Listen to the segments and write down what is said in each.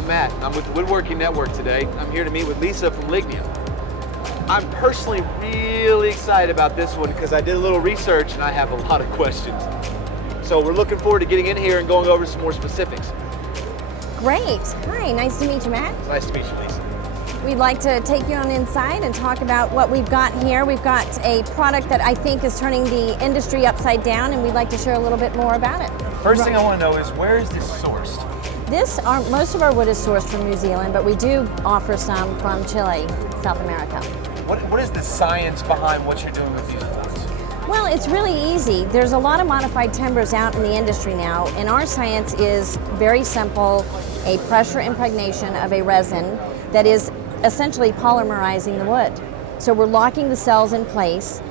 I'm Matt. I'm with the Woodworking Network today. I'm here to meet with Lisa from LIGNIA. I'm personally really excited about this one because I did a little research and I have a lot of questions. So we're looking forward to getting in here and going over some more specifics. Great. Hi, nice to meet you, Matt. Nice to meet you, Lisa. We'd like to take you on inside and talk about what we've got here. We've got a product that I think is turning the industry upside down, and we'd like to share a little bit more about it. First thing I want to know is, where is this sourced? Most of our wood is sourced from New Zealand, but we do offer some from Chile, South America. What is the science behind what you're doing with these boards? Well, it's really easy. There's a lot of modified timbers out in the industry now, and our science is very simple, a pressure impregnation of a resin that is essentially polymerizing the wood. So we're locking the cells in place.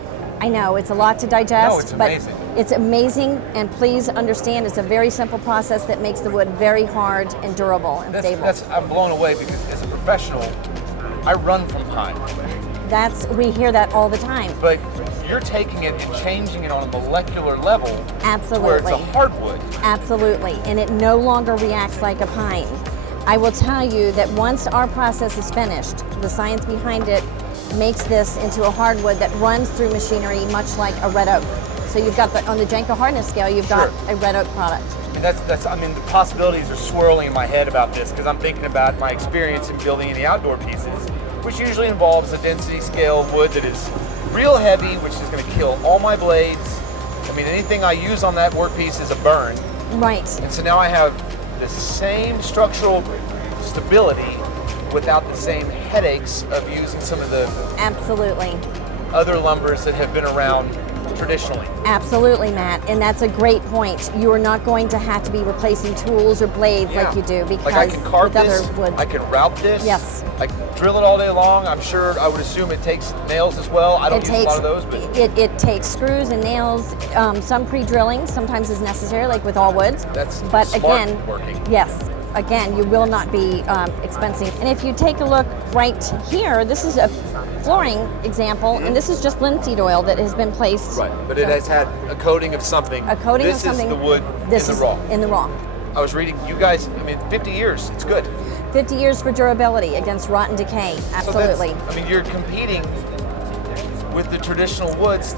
I know it's a lot to digest, no, it's amazing. But it's amazing, and please understand it's a very simple process that makes the wood very hard and durable and stable. I'm blown away because as a professional, I run from pine. We hear that all the time. But you're taking it and changing it on a molecular level. Absolutely. Where it's a hardwood. Absolutely, and it no longer reacts like a pine. I will tell you that once our process is finished, the science behind it makes this into a hardwood that runs through machinery much like a red oak. So you've got on the Jenko hardness scale, you've got a red oak product. I mean, the possibilities are swirling in my head about this because I'm thinking about my experience in building any outdoor pieces, which usually involves a density scale of wood that is real heavy, which is going to kill all my blades. I mean, anything I use on that workpiece is a burn. Right. And so now I have the same structural stability without the same headaches of using some of the absolutely other lumbers that have been around traditionally. Absolutely, Matt, and that's a great point. You are not going to have to be replacing tools or blades like you do because like I can carve with this, other wood. I can route this. Yes. I can drill it all day long. I'm sure, I would assume it takes nails as well. I don't use a lot of those, but it takes screws and nails. Some pre-drilling sometimes is necessary, like with all woods. But again, working. Yes. Again, you will not be expensing. And if you take a look right here, this is a flooring example, and this is just linseed oil that has been placed. Right, but it has had a coating of something. A coating of something. This is the wood in the raw. In the raw. I was reading, you guys, I mean, 50 years, it's good. 50 years for durability against rot and decay, absolutely. So I mean, you're competing with the traditional woods,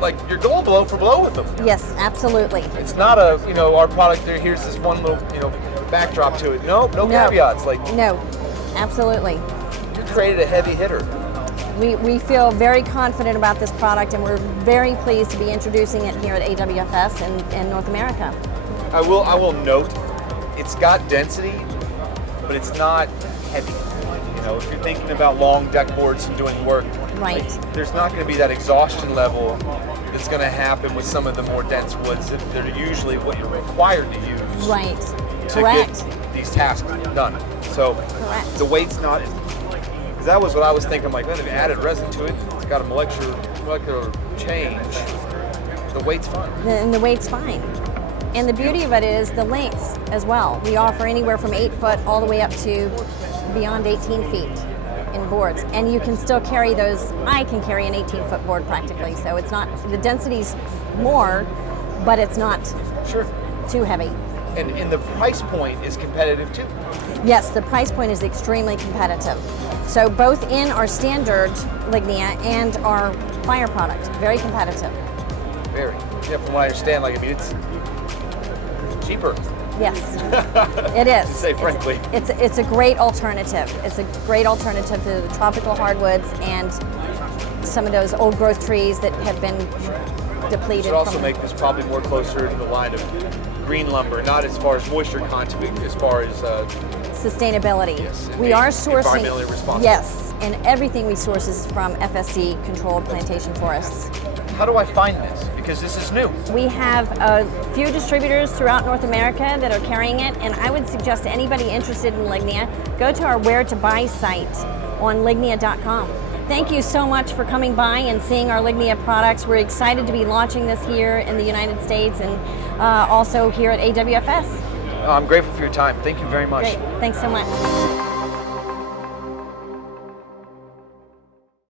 like you're going blow for blow with them. Yes, absolutely. It's not a, our product there, here's this one little, backdrop to it. No caveats. No, absolutely. You created a heavy hitter. We feel very confident about this product, and we're very pleased to be introducing it here at AWFS in North America. I will note, it's got density, but it's not heavy. If you're thinking about long deck boards and doing work, right, there's not going to be that exhaustion level that's going to happen with some of the more dense woods that are usually what you're required to use. Right. To Correct. get these tasks done. So correct. The weight's not, because that was what I was thinking, like, they've added resin to it, it's got a molecular change. The weight's fine. And the weight's fine. And the beauty of it is the lengths as well. We offer anywhere from 8 foot all the way up to beyond 18 feet in boards. And you can still carry those. I can carry an 18-foot board practically. So it's not, the density's more, but it's not too heavy. And the price point is competitive too. Yes, the price point is extremely competitive. So both in our standard LIGNIA and our fire product, very competitive. Very. Yeah, from what I understand, it's cheaper. Yes, it is. To say frankly. It's a great alternative. It's a great alternative to the tropical hardwoods and some of those old growth trees that have been depleted. Should also make this probably more closer to the line of green lumber, not as far as moisture content, as far as sustainability. Yes, we are sourcing environmentally responsible. Yes, and everything we source is from FSC controlled plantation forests. How do I find this? Because this is new. We have a few distributors throughout North America that are carrying it, and I would suggest to anybody interested in LIGNIA, go to our where to buy site on lignia.com. Thank you so much for coming by and seeing our LIGNIA products. We're excited to be launching this here in the United States and also here at AWFS. I'm grateful for your time. Thank you very much. Great. Thanks so much.